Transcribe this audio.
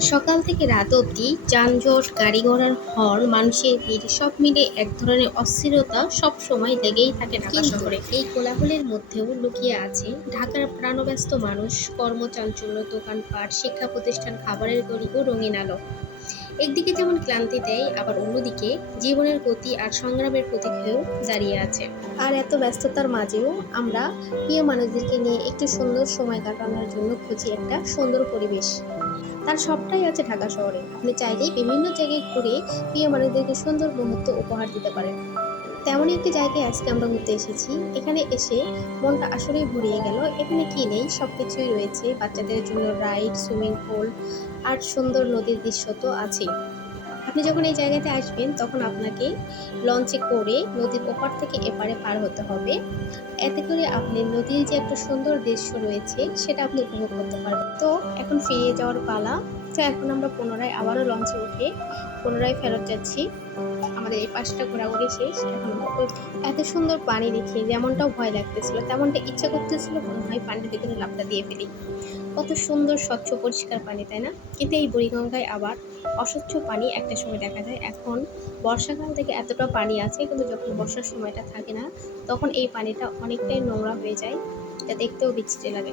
সকাল থেকে রাত অবধি যানজট, গাড়ি ঘোড়ার হর্ন, মানুষের ভিড় সব মিলে এক ধরনের অস্থিরতা সবসময় লেগেই থাকে ঢাকা কিন্তু শহরে। এই কোলাহলের মধ্যেও লুকিয়ে আছে ঢাকার প্রাণব্যস্ত মানুষ, কর্মচাঞ্চল্য, দোকানপাট, শিক্ষা প্রতিষ্ঠান, খাবারের গলি ও রঙিন আলো। একদিকে যেমন ক্লান্তি দেয়, আবার অন্যদিকে জীবনের গতি আর সংগ্রামের প্রতীক হয়েও দাঁড়িয়ে আছে। আর এত ব্যস্ততার মাঝেও আমরা প্রিয় মানুষদেরকে নিয়ে একটু সুন্দর সময় কাটানোর জন্য খুঁজি একটা সুন্দর পরিবেশ। তার সবটাই আছে ঢাকা শহরে। আপনি চাইলেই বিভিন্ন জায়গায় ঘুরে প্রিয় মানুষদেরকে সুন্দর মুহূর্ত উপহার দিতে পারেন। তেমনই একটি জায়গায় আজকে আমরা ঘুরতে এসেছি। এখানে এসে মনটা আসলেই ভরিয়ে গেল। এখানে কি নেই, সবকিছুই রয়েছে। বাচ্চাদের জন্য রাইড, সুইমিং পুল আর সুন্দর নদীর দৃশ্য তো আছেই। আপনি যখন এই জায়গাতে আসবেন তখন আপনাকে লঞ্চে করে নদীর ওপার থেকে এপারে পার হতে হবে। এতে করে আপনি নদীর যে একটা সুন্দর দৃশ্য রয়েছে সেটা আপনি উপভোগ করতে পারবেন। তো এখন ফিরে যাওয়ার পালা। তো এখন আমরা পুনরায় আবারও লঞ্চে উঠে পুনরায় ফেরত যাচ্ছি। আমাদের এই পাশটা ঘোরাঘুরি শেষ। এখন আমরা এত সুন্দর পানি দেখে যেমনটাও ভয় লাগতেছিল তেমনটা ইচ্ছা করতেছিল মনে হয় পানির ভিতরে লাফটা দিয়ে ফেলি। কত সুন্দর স্বচ্ছ পরিষ্কার পানি, তাই না? কিন্তু এই বুড়িগঙ্গায় আবার অস্বচ্ছ পানি একটা সময় দেখা যায়। এখন বর্ষাকাল থেকে এতটা পানি আছে, কিন্তু যখন বর্ষার সময়টা থাকে না তখন এই পানিটা অনেকটাই নোংরা হয়ে যায়, যা দেখতেও বিচ্ছিরি লাগে।